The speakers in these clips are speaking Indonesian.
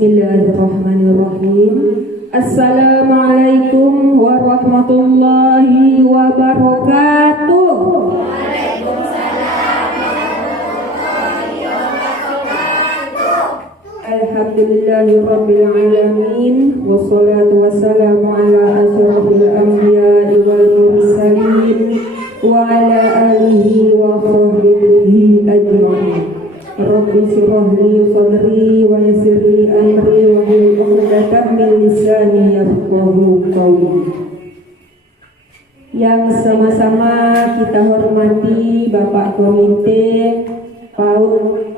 Bismillahirrahmanirrahim. Assalamualaikum warahmatullahi wabarakatuh. Waalaikumsalam warahmatullahi wabarakatuh. Alhamdulillahirabbil alamin wassalatu wassalamu ala asyrofil anbiya'i wal mursalin wa ala alihi wa sahbihi ajma'in. Rabbi shrah li sadri wa yassir li amri wa hlul 'uqdatam min lisani yafqahu qawli. Yang sama-sama kita hormati Bapak Komite PAUD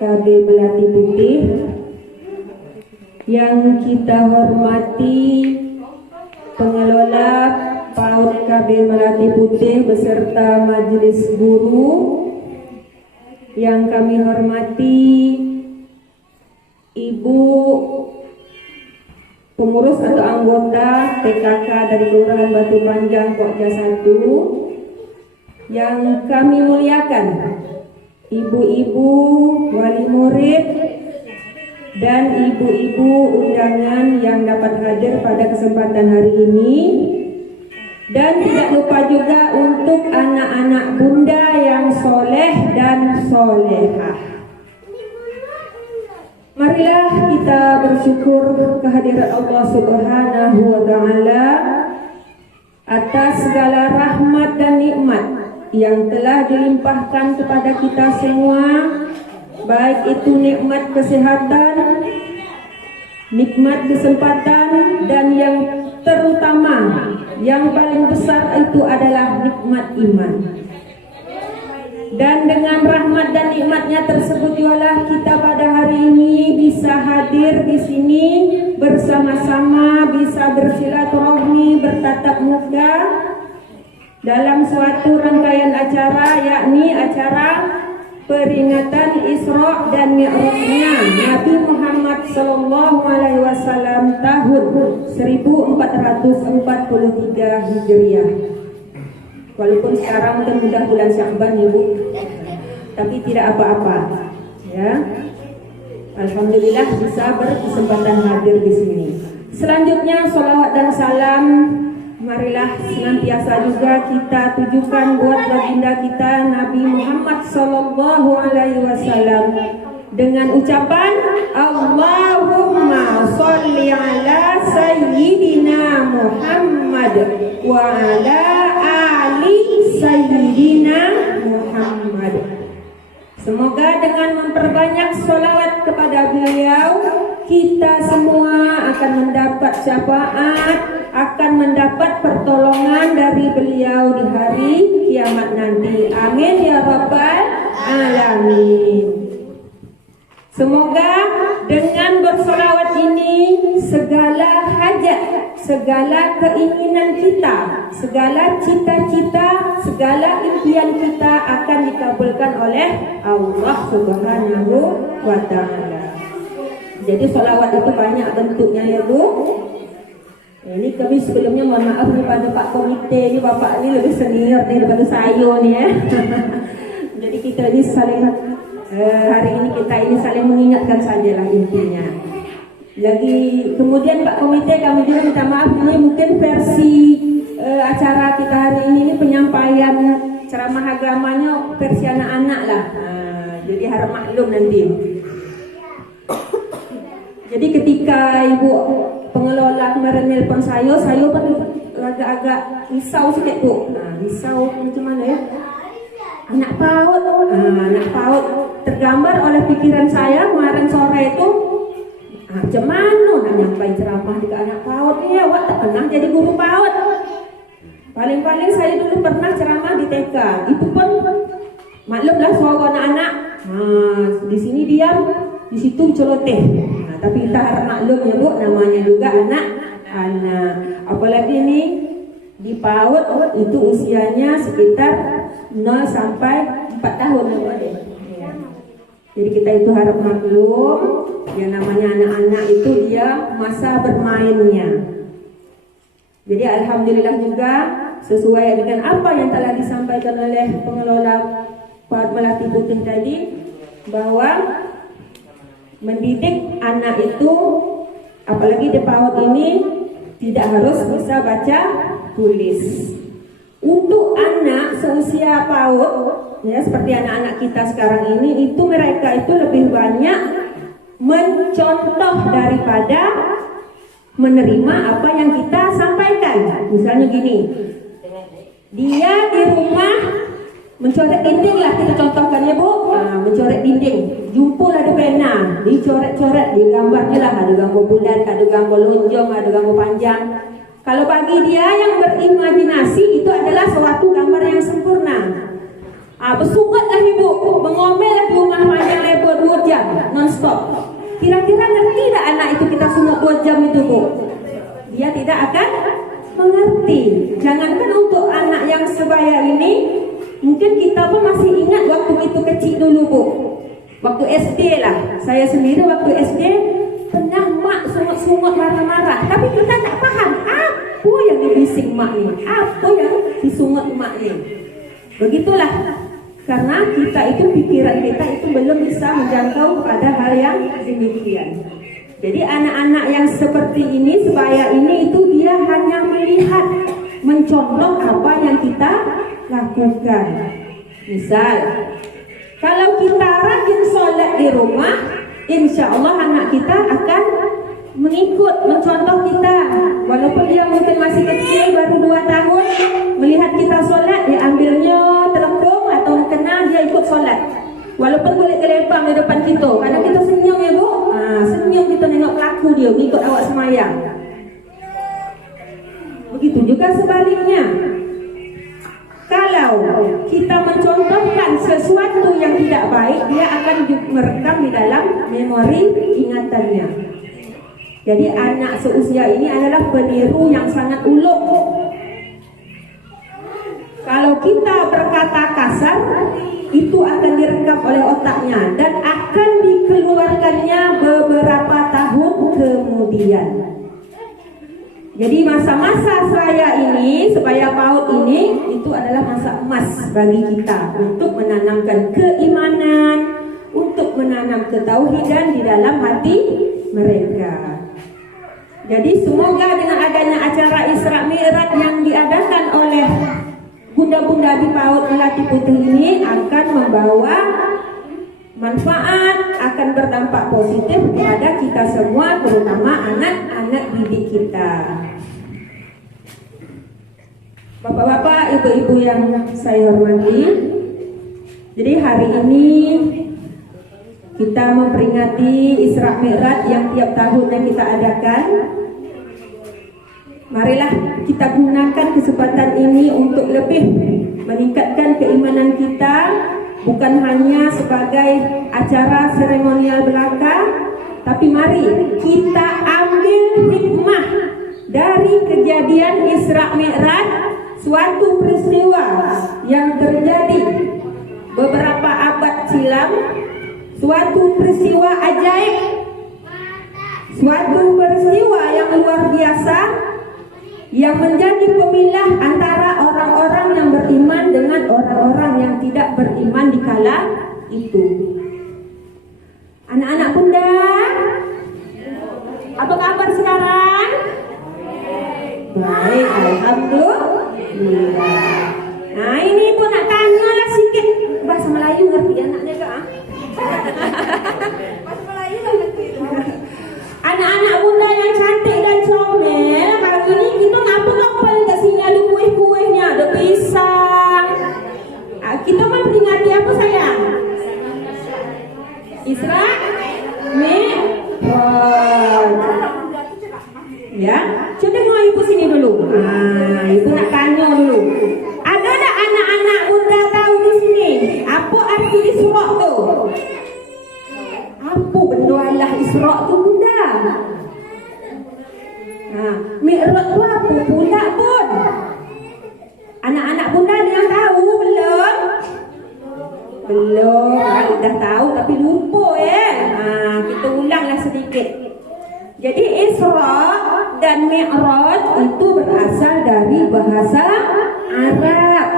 KB Melati Putih, yang kita hormati pengelola PAUD KB Melati Putih beserta majelis guru, yang kami hormati Ibu pengurus atau anggota PKK dari Kelurahan Batu Panjang Pokja 1, yang kami muliakan ibu-ibu wali murid dan ibu-ibu undangan yang dapat hadir pada kesempatan hari ini. Dan tidak lupa juga untuk anak-anak bunda yang soleh dan solehah. Marilah kita bersyukur kehadiran Allah Subhanahu wa Ta'ala atas segala rahmat dan nikmat yang telah dilimpahkan kepada kita semua, baik itu nikmat kesehatan, nikmat kesempatan, dan yang terutama yang paling besar itu adalah nikmat iman. Dan dengan rahmat dan nikmatnya tersebut ialah kita pada hari ini bisa hadir di sini bersama-sama, bisa bersilaturahmi, bertatap muka dalam suatu rangkaian acara, yakni acara peringatan Isra dan Mi'rajnya Nabi Muhammad SAW tahun 1443 Hijriah. Walaupun sekarang udah bulan Sya'ban ya Bu, tapi tidak apa-apa ya. Alhamdulillah bisa berkesempatan hadir di sini. Selanjutnya salawat dan salam marilah senantiasa juga kita tujukan buat baginda kita Nabi Muhammad SAW dengan ucapan Allahumma sholli ala sayyidina Muhammad wa ala ali sayyidina Muhammad. Semoga dengan memperbanyak sholawat kepada beliau, kita semua akan mendapat syafaat, akan mendapat pertolongan dari beliau di hari kiamat nanti. Amin ya rabbal alamin. Semoga dengan bersolawat ini segala hajat, segala keinginan kita, segala cita-cita, segala impian kita akan dikabulkan oleh Allah Subhanahu wa Ta'ala. Jadi solawat itu banyak bentuknya ya Bu. Ini kami sebelumnya mohon maaf kepada Pak Komite, ini Bapak ini lebih senior daripada saya nih ya. Jadi kita ini saling hari ini kita ini saling mengingatkan sajalah intinya. Lagi kemudian Pak Komite, kami juga minta maaf, ini mungkin versi acara kita hari ini penyampaian ceramah agamanya versi anak-anak lah. Jadi harap maklum nanti. Jadi ketika Ibu pengelola kemarin nelpon saya pun agak-agak risau sedikit Bu. Risau macam mana ya? Anak PAUD, anak PAUD tergambar oleh pikiran saya kemarin sore itu. Macam mana nak nyampai ceramah di anak PAUD ni? Awak tak pernah jadi guru PAUD. Paling-paling saya dulu pernah ceramah di TK. Itu pun maklumlah suara anak-anak. Di sini diam, di situ celoteh. Tapi kita harap maklum ya Bu, namanya juga anak-anak. Apalagi ini di PAUD itu usianya sekitar 0 sampai 4 tahun ya. Jadi kita itu harap maklum, yang namanya anak-anak itu dia masa bermainnya. Jadi alhamdulillah juga sesuai dengan apa yang telah disampaikan oleh pengelola PAUD Melati Putih tadi, bahwa mendidik anak itu, apalagi di PAUD ini, tidak harus bisa baca tulis. Untuk anak seusia PAUD, ya seperti anak-anak kita sekarang ini, itu mereka itu lebih banyak mencontoh daripada menerima apa yang kita sampaikan. Misalnya gini, dia di rumah mencoret dinding lah, kita contohkan ya Bu, mencoret dinding, jumpa ada pena, dicoret-coret, digambarnya lah, ada gambar bulan, ada gambar lonjong, ada gambar panjang. Kalau bagi dia yang berimajinasi itu adalah suatu gambar yang sempurna. Bersungatlah ibu, mengomellah di rumah panjang lebar 2 jam non-stop. Kira-kira ngerti tak anak itu kita sungut 2 jam itu Bu? Dia tidak akan mengerti. Jangankan untuk anak yang sebaya ini, mungkin kita pun masih ingat waktu itu kecil dulu Bu. Waktu SD lah, saya sendiri waktu SD pernah mak sungut-sungut marah-marah, tapi kita tak paham apa yang dibising mak ni, apa yang disungut mak ni. Begitulah, karena kita itu pikiran kita itu belum bisa menjangkau pada hal yang demikian. Jadi anak-anak yang seperti ini, sebaya ini, itu dia hanya melihat, mencontoh apa yang kita lakukan. Misal, kalau kita rajin sholat di rumah, insya Allah anak kita akan mengikut, mencontoh kita. Walaupun dia mungkin masih kecil, baru 2 tahun, melihat kita sholat, dia ambilnya telekung atau kena, dia ikut sholat. Walaupun boleh kelempang di depan kita, karena kita senyum ya Bu, senyum kita nengok pelaku dia, ikut awak semayang. Begitu juga sebaliknya. Kalau kita mencontohkan sesuatu yang tidak baik, dia akan merekam di dalam memori ingatannya. Jadi anak seusia ini adalah peniru yang sangat ulung. Kalau kita berkata kasar, itu akan direkam oleh otaknya dan akan dikeluarkannya beberapa tahun kemudian. Jadi masa-masa saya ini, sebaya PAUD ini, itu adalah masa emas bagi kita untuk menanamkan keimanan, untuk menanam ketauhidan di dalam hati mereka. Jadi semoga dengan adanya acara Isra Mi'raj yang diadakan oleh bunda-bunda di PAUD Melati Putih ini akan membawa manfaat, akan berdampak positif kepada kita semua, terutama anak-anak didik kita. Bapak-bapak, ibu-ibu yang saya hormati, jadi hari ini kita memperingati Isra Mi'raj yang tiap tahunnya kita adakan. Marilah kita gunakan kesempatan ini untuk lebih meningkatkan keimanan kita, bukan hanya sebagai acara seremonial belaka, tapi mari kita ambil hikmah dari kejadian Isra Mi'raj, suatu peristiwa yang terjadi beberapa abad silam, suatu peristiwa ajaib, suatu peristiwa yang luar biasa, yang menjadi pemilah antara orang-orang yang beriman dengan orang-orang yang tidak beriman di kala itu. Anak-anak bunda, apa kabar sekarang? Baik, alhamdulillah. Nah ini pun nak tanya lah sikit bahasa Melayu, ngerti anaknya kak? Bahasa Melayu tak ngerti. Anak-anak bunda yang cantik dan comel, hari ini kita ngapa kapal kat sini ada kuih-kuihnya, ada pisang. Kita memperingati apa sayang? Isra Mi'raj. Ya, coba tengok ibu sini dulu. Ibu nak tanya dulu. Ada tak anak-anak bunda tahu di sini apa arti Isra tu? Apa benda Allah Isra tu bunda? Mi'raj tu apa pula pun? Anak-anak bunda ada yang tahu belum? Belum, dah tahu tapi lupa ya. Kita ulanglah sedikit. Jadi Isra dan Mi'raj itu berasal dari bahasa Arab.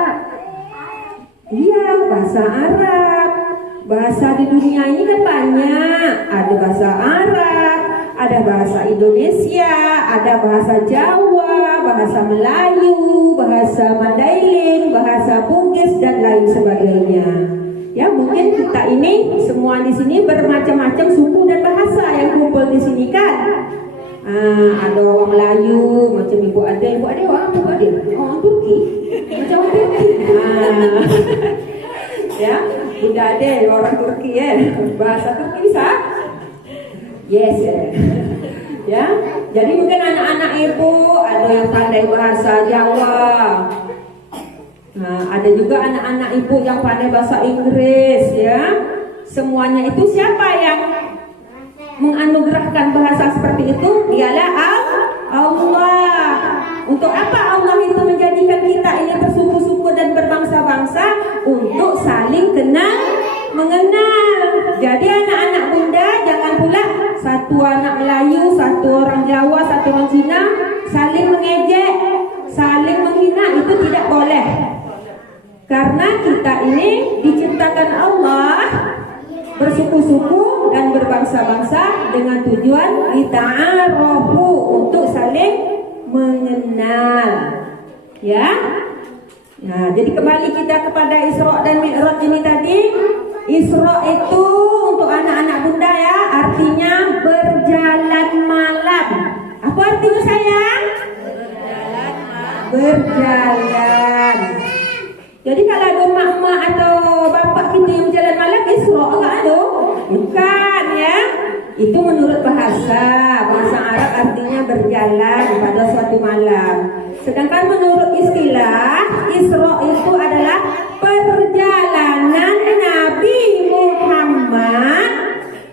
Iya, bahasa Arab. Bahasa di dunia ini kan banyak. Ada bahasa Arab, ada bahasa Indonesia, ada bahasa Jawa, bahasa Melayu, bahasa Mandailing, bahasa Bugis dan lain sebagainya. Ya, mungkin kita ini semua di sini bermacam-macam suku dan bahasa yang kumpul di sini kan. Ada orang Melayu macam ibu ada orang Turki macam orang Turki. Ya, tidak ada orang Turki ya. Bahasa Turki bisa? Yes ya. Ya, jadi mungkin anak-anak ibu ada yang pandai bahasa Jawa. Nah, ada juga anak-anak ibu yang pandai bahasa Inggris ya. Semuanya itu siapa yang menganugerahkan bahasa seperti itu? Dialah Allah. Untuk apa Allah itu menjadikan kita ini bersuku-suku dan berbangsa-bangsa? Untuk saling kenal mengenal. Jadi anak-anak bunda jangan pula satu anak Melayu, satu orang Jawa, satu orang Cina saling mengejek, saling menghina, itu tidak boleh. Karena kita ini diciptakan Allah bersuku-suku dan berbangsa-bangsa dengan tujuan lita'arofu, untuk saling mengenal. Ya. Nah, jadi kembali kita kepada Isra dan Mi'raj ini tadi. Isra itu untuk anak-anak bunda ya, artinya berjalan malam. Apa artinya sayang? Berjalan. Jadi kalau ada emak-emak atau bapak kita yang berjalan malam, Isra enggak ada? Bukan ya. Itu menurut bahasa Arab artinya berjalan pada suatu malam. Sedangkan menurut istilah, Isra itu adalah perjalanan Nabi Muhammad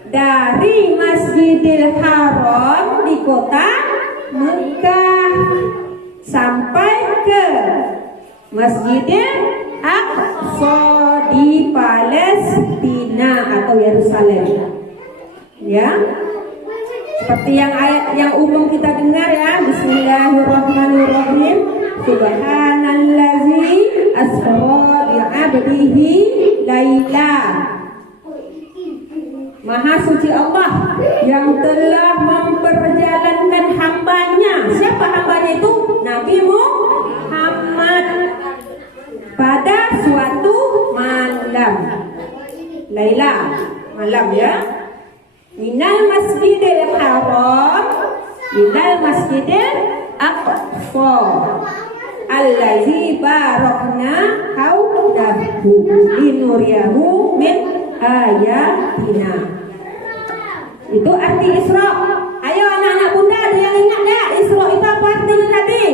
dari Masjidil Haram di kota Mekah sampai ke Masjidil Aqsa di Palestina atau Yerusalem. Ya, seperti yang ayat yang umum kita dengar ya. Bismillahirrahmanirrahim. Subhanallazi asra bi'abdihi laila. Maha suci Allah yang telah memperjalankan hambanya. Siapa hambanya itu? Nabi Muhammad. Pada suatu malam. Laila, malam ya. Minal Masjidil Haram ilal Masjidil Aqsa allazi barakna haudahu linuriyahu min ayatina. Itu arti Isra. Ayo anak-anak bunda, ada yang ingat tak Isra itu apa artinya tadi?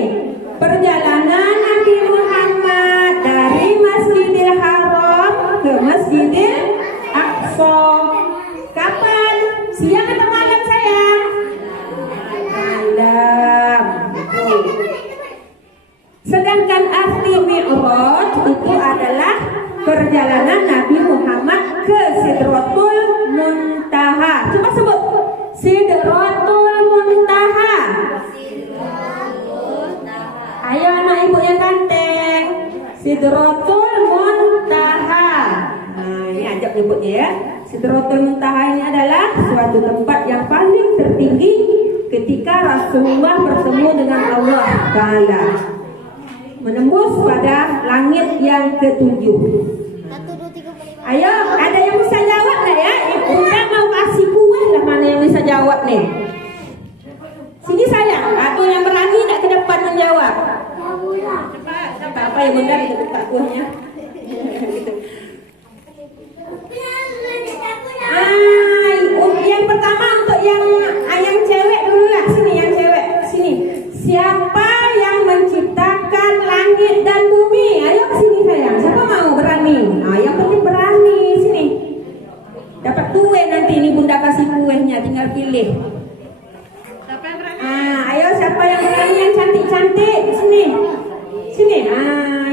Perjalanan Nabi Muhammad dari Masjidil Haram ke Masjidil Aqsa. Kapan? Siang atau malam sayang? Malam. Sedangkan arti Mi'raj itu adalah perjalanan Nabi Muhammad ke Sidratul Muntaha. Coba sebut. Sidratul Muntaha. Ayo anak ibu yang ganteng. Sidratul Muntaha. Nah, ini ajak nyebutnya ya. Sidratul Muntaha ini adalah suatu tempat yang paling tertinggi ketika Rasulullah bertemu dengan Allah Ta'ala, menembus pada langit yang ketujuh. Ayo, ada yang bisa jawab tak ya? Bunda mau kasih kue lah, mana yang bisa jawab nih? Sini sayang, ada yang berani tak ke depan menjawab? Cepat, apa yang bunda kita buka kuenya? Yang pertama untuk yang cewek dulu lah. Sini yang cewek, sini. Siapa yang menciptakan langit dan bumi? Ayo ke sini sayang. Siapa mau berani? Nah, yang penting berani. Sini. Dapat kue nanti, ini bunda kasih kuenya, tinggal pilih. Siapa yang berani? Ayo siapa yang berani yang cantik-cantik? Sini. Sini.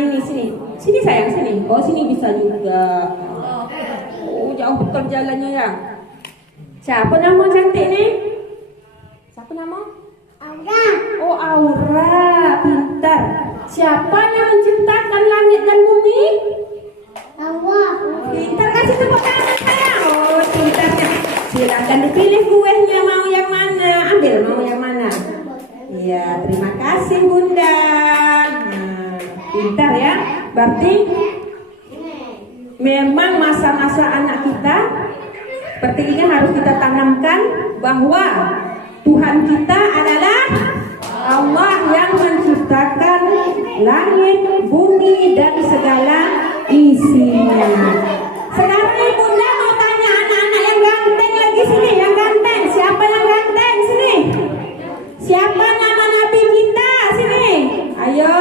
Ini sini. Sini sayang, sini. Oh, sini bisa juga. Oh, jauh betul jalannya ya. Siapa nama cantik ni? Siapa nama? Aura. Oh, Aura, pintar. Siapa yang menciptakan langit dan bumi? Allah. Pintar kan? kasih tepuk tangan saya. Oh, pintarnya. Silakan dipilih kuenya mau yang mana. Ambil mau yang mana. Iya, terima kasih Bunda. Nah, pintar ya. Berarti memang masa-masa anak kita seperti ini harus kita tanamkan bahwa Tuhan kita adalah Allah yang menciptakan langit, bumi, dan segala isinya. Sekarang Bunda mau tanya anak-anak yang ganteng lagi sini, yang ganteng. Siapa yang ganteng sini? Siapa nama Nabi kita sini? Ayo.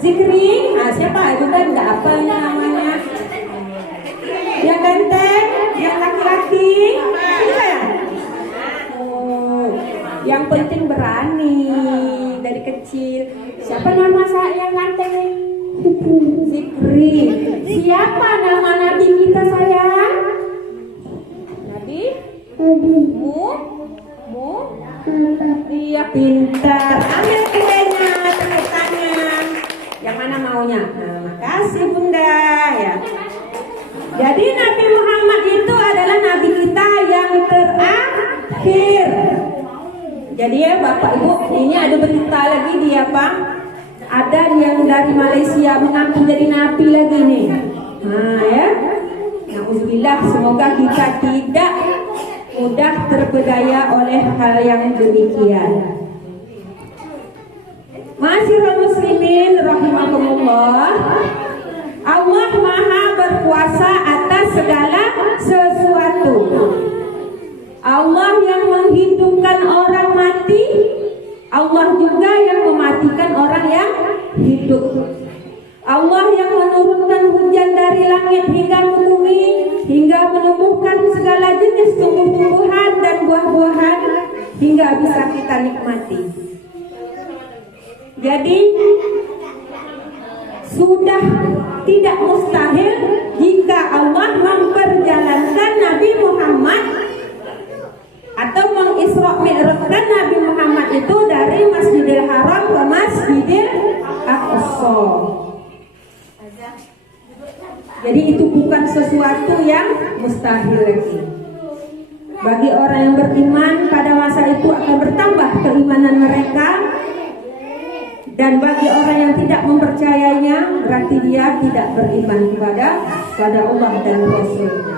Zikri. Nah, siapa? Bunda enggak apa namanya? Yang ganteng, yang laki-laki. Siapa ya? Oh, yang penting berani dari kecil. Siapa nama saya yang ganteng nih? Zikri. Siapa nama Nabi kita sayang? Nabi? Mu? Iya, pintar. Ambil kuenya, tepuk tangan. Yang mana maunya? Nah, makasih Bunda ya. Jadi Nabi Muhammad itu adalah Nabi kita yang terakhir. Jadi ya Bapak Ibu, ini ada berita lagi dia Pak. Ada yang dari Malaysia mengaku jadi Nabi lagi nih. Nah ya, Nauzubillah, semoga kita tidak mudah terpedaya oleh hal yang demikian. Ma'asyiral muslimin rahimakumullah. Allah Maha berkuasa atas segala sesuatu. Allah yang menghidupkan orang mati, Allah juga yang mematikan orang yang hidup. Allah yang menurunkan hujan dari langit hingga ke bumi, hingga menumbuhkan segala jenis tumbuh-tumbuhan dan buah-buahan hingga bisa kita nikmati. Jadi sudah tidak mustahil jika Allah memperjalankan Nabi Muhammad atau mengisra mi'rajkan Nabi Muhammad itu dari Masjidil Haram ke Masjidil Aqsa. Jadi itu bukan sesuatu yang mustahil lagi. Bagi orang yang beriman pada masa itu akan bertambah keimanan mereka. Dan bagi orang yang tidak mempercayainya, berarti dia tidak beriman kepada Allah dan Rasulnya.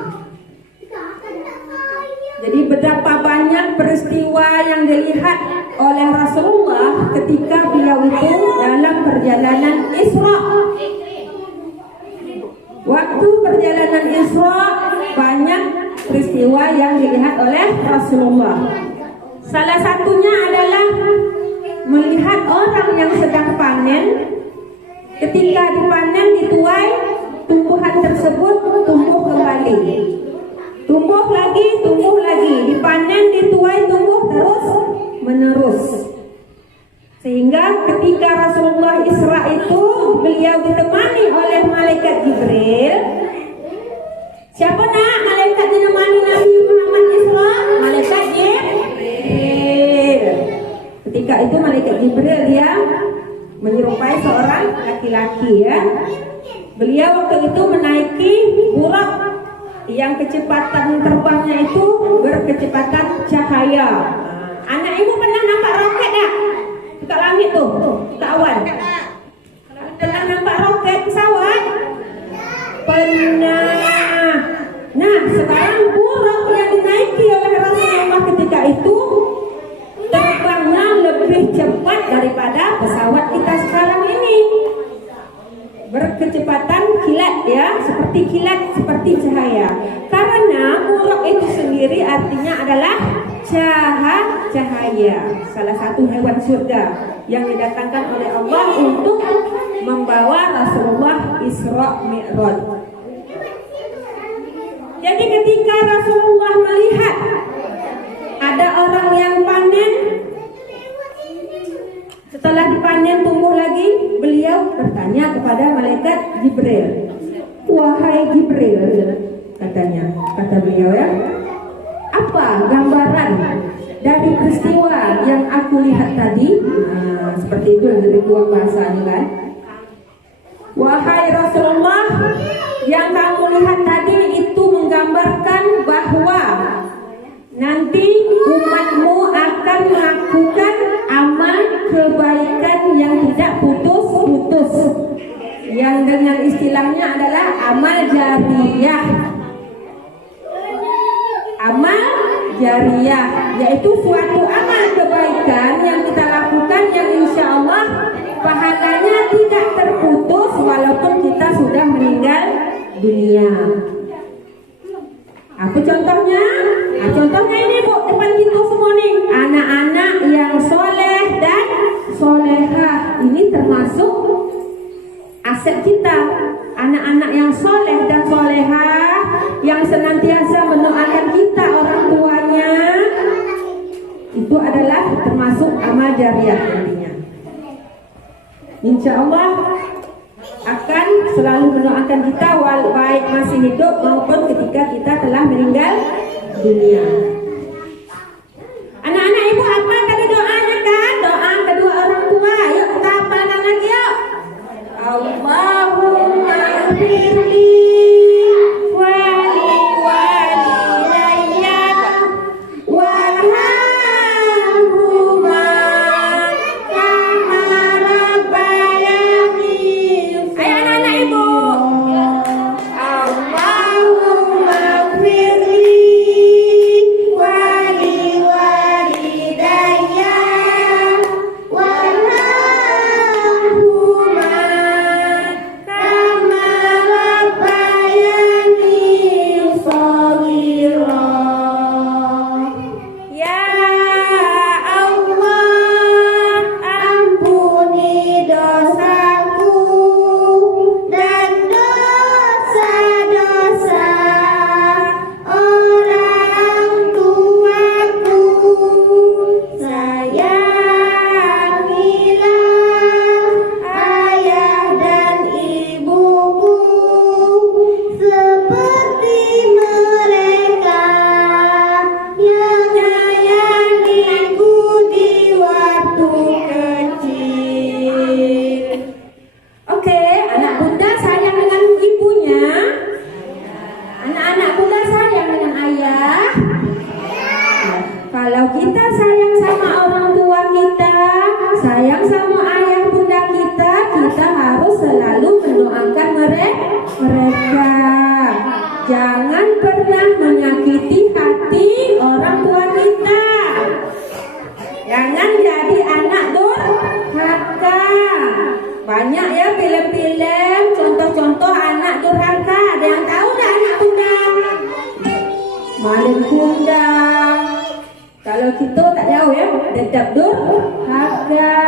Jadi betapa banyak peristiwa yang dilihat oleh Rasulullah ketika beliau itu dalam perjalanan Isra. Waktu perjalanan Isra banyak peristiwa yang dilihat oleh Rasulullah. Salah satunya adalah melihat orang yang sedang panen. Ketika dipanen, dituai, tumbuhan tersebut tumbuh kembali, tumbuh lagi, dipanen, dituai, tumbuh terus menerus. Sehingga ketika Rasulullah Isra itu beliau ditemani oleh malaikat Jibril. Siapa nak malaikat ditemani Nabi Muhammad Isra? Malaikat Jibril. Ketika itu malaikat Jibril dia menyerupai seorang laki-laki ya. Beliau waktu itu menaiki burak yang kecepatan terbangnya itu berkecepatan cahaya. Anak ibu pernah nampak roket tak? Dekat langit tuh, dekat awan. Pernah nampak roket pesawat? Pernah. Nah, sekarang burak yang dinaiki oleh Rasulullah ketika itu terbangnya lebih cepat daripada pesawat kita sekarang ini. Berkecepatan kilat ya, seperti kilat, seperti cahaya. Karena burak itu sendiri artinya adalah cahaya. Salah satu hewan surga yang didatangkan oleh Allah untuk membawa Rasulullah Isra Mi'raj. Jadi ketika Rasulullah melihat ada orang yang panen, setelah dipanen tumbuh lagi, beliau bertanya kepada malaikat Jibril. Wahai Jibril, kata beliau ya, apa gambaran dari peristiwa yang aku lihat tadi? Nah, seperti itu dari tuang bahasanya kan. Wahai Rasulullah, yang kamu lihat tadi menggambarkan bahwa nanti umatmu akan melakukan amal kebaikan yang tidak putus-putus, yang dengan istilahnya adalah amal jariyah. Amal jariyah yaitu suatu amal kebaikan yang kita lakukan yang insya Allah pahalanya tidak terputus walaupun kita sudah meninggal dunia. Apa contohnya? Nah, contohnya ini Bu, depan kita semua nih, anak-anak yang soleh dan solehah. Ini termasuk aset kita. Anak-anak yang soleh dan solehah yang senantiasa mendoakan kita orang tuanya, itu adalah termasuk amal jariyah nantinya. Insya Allah akan selalu mendoakan kita baik masih hidup maupun ketika kita telah meninggal dunia. Anak-anak ibu apa tadi doanya kan? Doa kedua orang tua. Yuk kita hafalkan lagi yuk. Allahumma ighfirli wali walidayya warhamhuma kama rabbayani. Ayo anak-anak ibu. Allahumma ighfirli wali walidayya warhamhuma kama rabbayani shaghira. Ya Allah, ampuni dosaku dan dosa-dosa orang tuaku. Sayangilah ayah dan ibuku seperti mereka yang menyayangiku di waktu kecil. Oke, anak bunda sayang dengan ibunya. Anak-anak bunda sayang dengan ayah. Kalau kita sayang sama orang tua kita, sayang sama ayah bunda kita, kita harus selalu mendoakan mereka. Jangan pernah menyakiti hati orang tua kita. Jangan jadi anak durhaka. Banyak ya film-film contoh-contoh anak durhaka. Ada yang tahu nggak anak bunda? Maling kundang. Kalau kita tak tahu ya, tetap durhaka.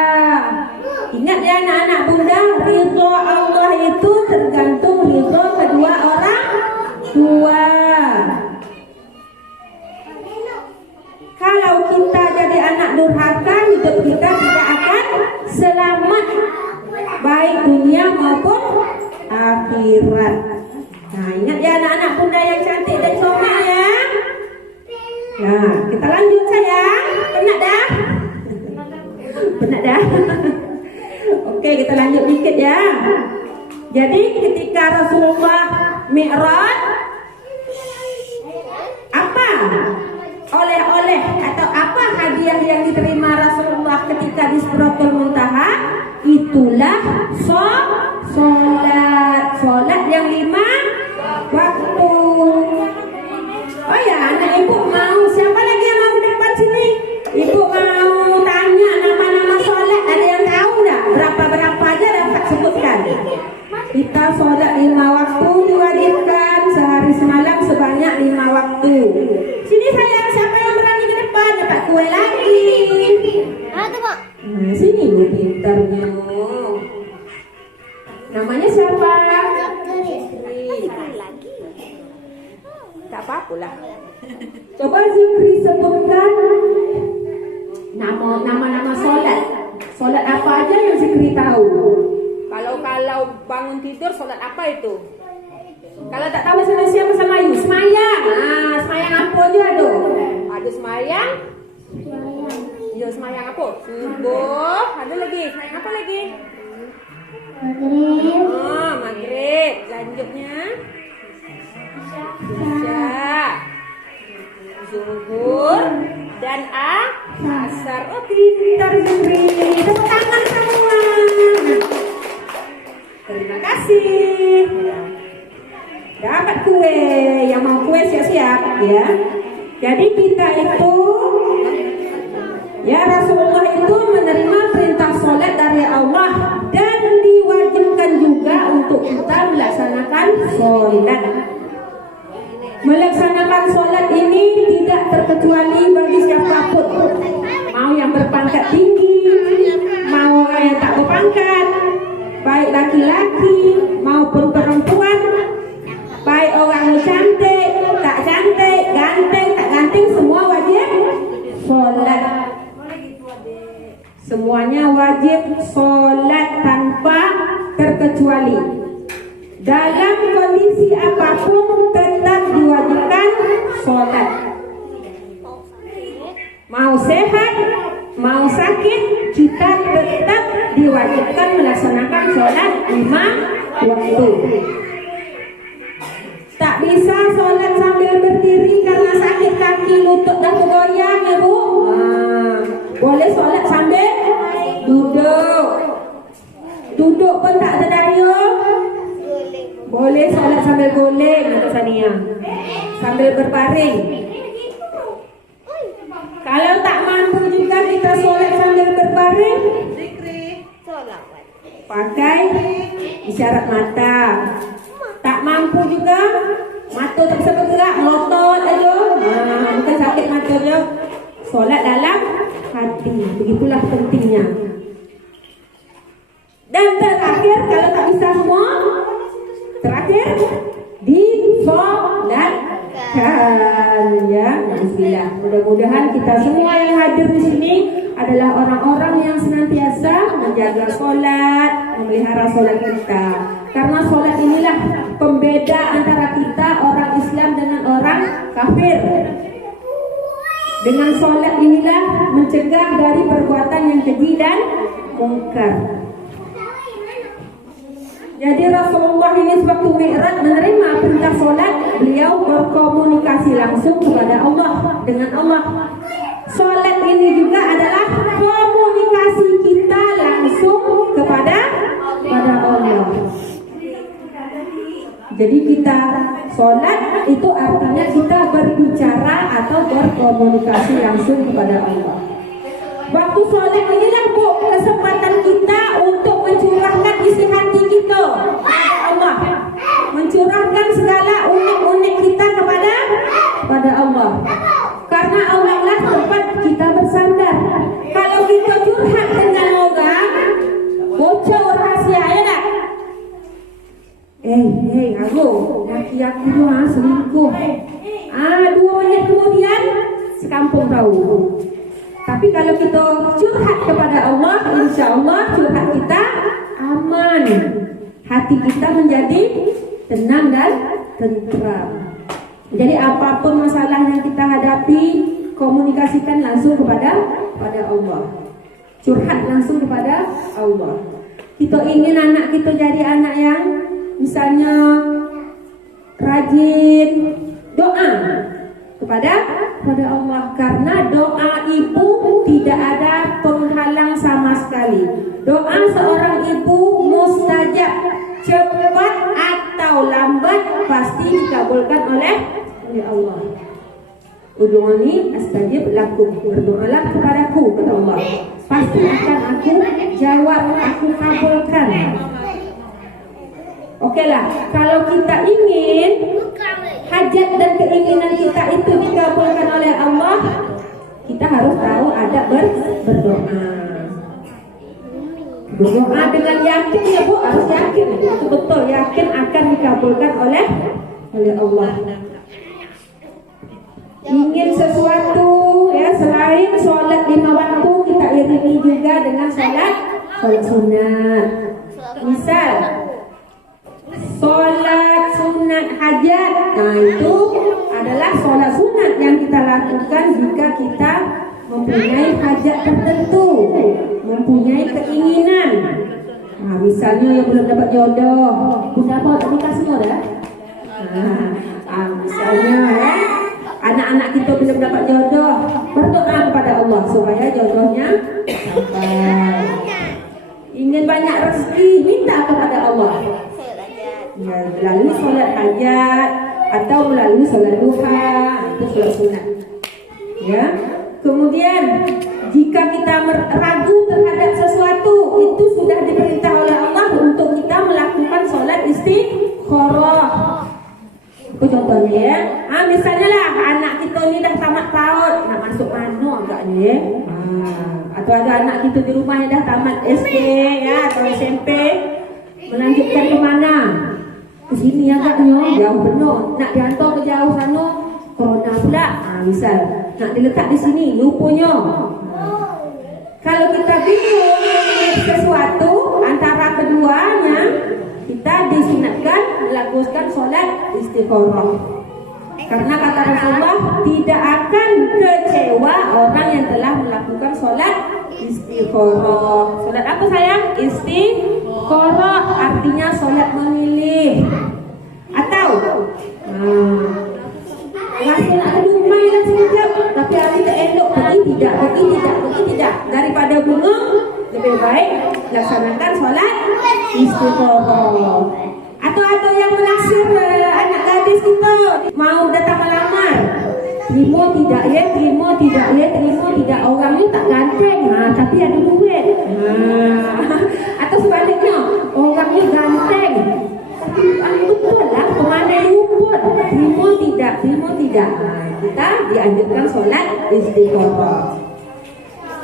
Ingat ya anak-anak bunda, ridho Allah itu tergantung ridho kedua orang tua. Kalau kita jadi anak durhaka, hidup kita tidak akan selamat, baik dunia maupun akhirat. Nah, ingat ya anak-anak bunda yang cantik dan comel ya. Nah, kita lanjut sayang. Penat dah? Penat dah? Oke, kita lanjut dikit ya. Jadi ketika Rasulullah Mi'raj, apa oleh-oleh atau apa hadiah yang diterima Rasulullah ketika di Sidratul Muntaha? Itulah sholat yang 5 waktu. Oh ya, anak ibu mau, siapa lagi yang mau depan sini? Ibu mau tanya nama-nama sholat, ada yang tahu enggak? Berapa aja dapat sebutkan. Kita sholat 5 waktu diwajibkan sehari semalam sebanyak 5 waktu. Sini sayang, siapa yang berani ke depan dapat kue lagi? Ada Pak. Nah, sini bu pintarnya. Namanya siapa? Tak apa-apa lah. Coba Zikri sebutkan nama-nama sholat. Sholat apa aja yang Zikri tahu? Kalau bangun tidur sholat apa itu? Kalau tak tahu siapa sama you? Semayang. Nah, semayang apa aja tuh? Ada semayang. Yo semayang apa? Subuh. Ada lagi. Semayang apa lagi? Maghrib. Oh, maghrib. Lanjutnya. Isya, zuhur, dan asar. Oh pintar Zikri. Tepuk tangan semua. Terima kasih. Dapat kue. Yang mau kue siap-siap ya. Jadi kita itu, ya Rasulullah itu menerima perintah sholat dari Allah dan diwajibkan juga untuk kita melaksanakan sholat. Melaksanakan sholat ini tidak terkecuali bagi siapapun, mau yang berpangkat tinggi, mau orang yang tak berpangkat, baik laki-laki maupun perempuan, baik orang yang cantik, tak cantik, ganteng, tak ganteng, semua wajib sholat. Semuanya wajib sholat tanpa terkecuali. Dalam kondisi apapun tetap diwajibkan sholat. Mau sehat, mau sakit, kita tetap diwajibkan melaksanakan sholat 5 waktu. Tak bisa sholat sambil berdiri karena sakit kaki, lutut dah bergoyang ya Bu. Boleh sholat sambil duduk. Duduk pun tak ada daya. Boleh sholat sambil goleng atau Sania, sambil berbaring. Kalau tak mampu juga kita sholat sambil berbaring, pakai isyarat mata. Tak mampu juga, mata tak bisa bergerak, melotot aja. Bukan sakit mata je. Sholat dalam hati, begitulah pentingnya. Dan terakhir, kalau tak bisa semua, terakhir disolatkan ya. Bismillah. Mudah-mudahan kita semua yang hadir di sini adalah orang-orang yang senantiasa menjaga sholat, memelihara sholat kita. Karena sholat inilah pembeda antara kita orang Islam dengan orang kafir. Dengan sholat inilah mencegah dari perbuatan yang keji dan mungkar. Jadi Rasulullah ini sewaktu Mi'raj menerima perintah sholat, beliau berkomunikasi langsung kepada Allah, dengan Allah. Sholat ini juga adalah komunikasi kita langsung kepada Allah. Jadi kita sholat itu artinya kita berbicara atau berkomunikasi langsung kepada Allah. Waktu sholat inilah Bu, kesempatan kita untuk mencurahkan isi hati kita kepada Allah, mencurahkan segala unek-unek kita kepada Allah. Karena Allah lah tempat kita bersandar. Kalau kita curhat dengan orang, bocor rahasia ya tak? Aku laki aku tu selingkuh. 2 menit kemudian sekampung tahu. Tapi kalau kita curhat kepada Allah, insya Allah curhat kita aman. Hati kita menjadi tenang dan tentram. Jadi apapun masalah yang kita hadapi, komunikasikan langsung kepada Allah. Curhat langsung kepada Allah. Kita ingin anak kita jadi anak yang misalnya rajin doa kepada Allah, karena doa ibu tidak ada penghalang sama sekali. Doa seorang ibu mustajab, cepat atau lambat pasti dikabulkan oleh Allah. Ud'uni astajib lakum, berdoalah kepadaku kata Allah, pasti akan aku jawab, aku kabulkan. Okeylah, kalau kita ingin hajat dan keinginan kita itu dikabulkan oleh Allah, kita harus tahu ada berdoa. Berdoa dengan yakin ya Bu, harus yakin, betul yakin akan dikabulkan oleh Allah. Ingin sesuatu ya, selain sholat 5 waktu, kita iringi juga dengan sholat sunat. Misal sholat sunat hajat, nah itu adalah sholat sunat yang kita lakukan jika kita mempunyai hajat tertentu, mempunyai keinginan. Nah, misalnya yang belum dapat jodoh, Bunda mau nikah semua dah. Soalnya ya, anak-anak kita belum dapat jodoh, berdoa kepada Allah supaya jodohnya sampai. Ingin banyak rezeki, minta kepada Allah. Ya, melalui sholat hajat atau melalui sholat duha, itu sholat sunat. Ya. Kemudian jika kita ragu terhadap sesuatu, itu sudah diperintah oleh Allah untuk kita melakukan sholat istikharah. Itu contohnya ya. Misalnya lah anak kita ni dah tamat PAUD, nak masuk mana agaknya ya. Atau ada anak kita di rumah yang dah tamat SD ya atau SMP, melanjutkan ke mana? Ke sini agaknya jauh benar. Nak dihantar ke jauh sana, corona pula. Misal nak diletak di sini, lupanya. Kalau kita bingung memilih sesuatu antara keduanya, kita disunatkan melakukan sholat istikharah. Karena kata Rasulullah, tidak akan kecewa orang yang telah melakukan sholat istikharah. Sholat apa sayang? Istikharah artinya sholat memilih. Atau rasa nak rumah yang sekejap, tapi hari tak elok, pergi tidak. Daripada bunga, lebih baik laksanakan sholat istikharah. Atau ada yang menaksir anak gadis kita mau datang melamar, terima tidak, orangnya tak ganteng, tapi ada duit. Atau sebaliknya, orangnya ganteng, tapi betul lah pemanai rumput, terima tidak. Kita dianjurkan sholat istikharah.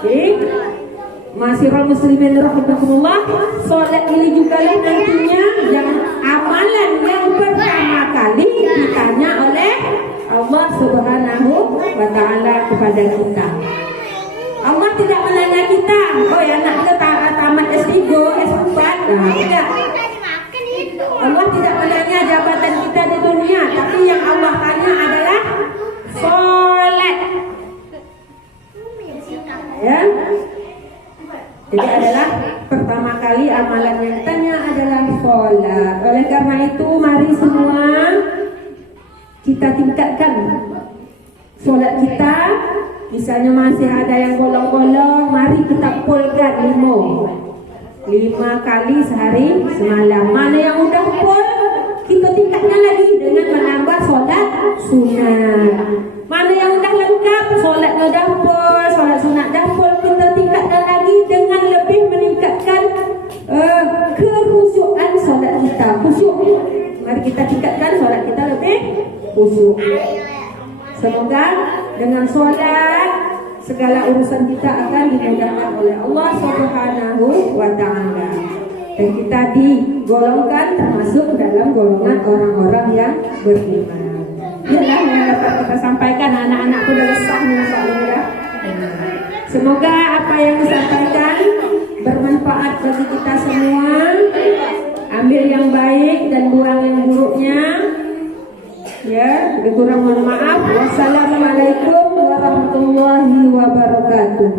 Okay. Masyiral muslimin rahimakumullah, sholat ini juga lah nantinya yang amalan yang pertama kali ditanya oleh Allah Subhanahu wa ta'ala kepada kita. Allah tidak menanya kita, oh ya anak kita tamat S3, S4, tidak. Allah tidak menanya jabatan kita di dunia, tapi yang Allah tanya adalah sholat. Ya. Jadi adalah pertama kali amalan yang ditanya adalah sholat. Oleh karena itu mari semua kita tingkatkan sholat kita. Misalnya masih ada yang bolong-bolong, mari kita pulkan 5 kali sehari semalam. Mana yang udah full, kita tingkatkan lagi dengan menambah sholat sunat. Mana yang udah lengkap, sholatnya dah full, sholat sunat dah full, kita tingkatkan lagi dengan lebih meningkatkan kekhusyukan sholat kita. Khusyuk. Mari kita tingkatkan sholat kita lebih khusyuk. Semoga dengan sholat segala urusan kita akan dimudahkan oleh Allah Subhanahu wa ta'ala. Dan kita digolongkan termasuk dalam golongan orang-orang yang beriman. Inilah yang dapat kita sampaikan. Anak-anak sudah resah ya. Semoga apa yang disampaikan bermanfaat bagi kita semua. Ambil yang baik dan buang yang buruknya. Ya, lebih kurang mohon maaf. Wassalamualaikum warahmatullahi wabarakatuh.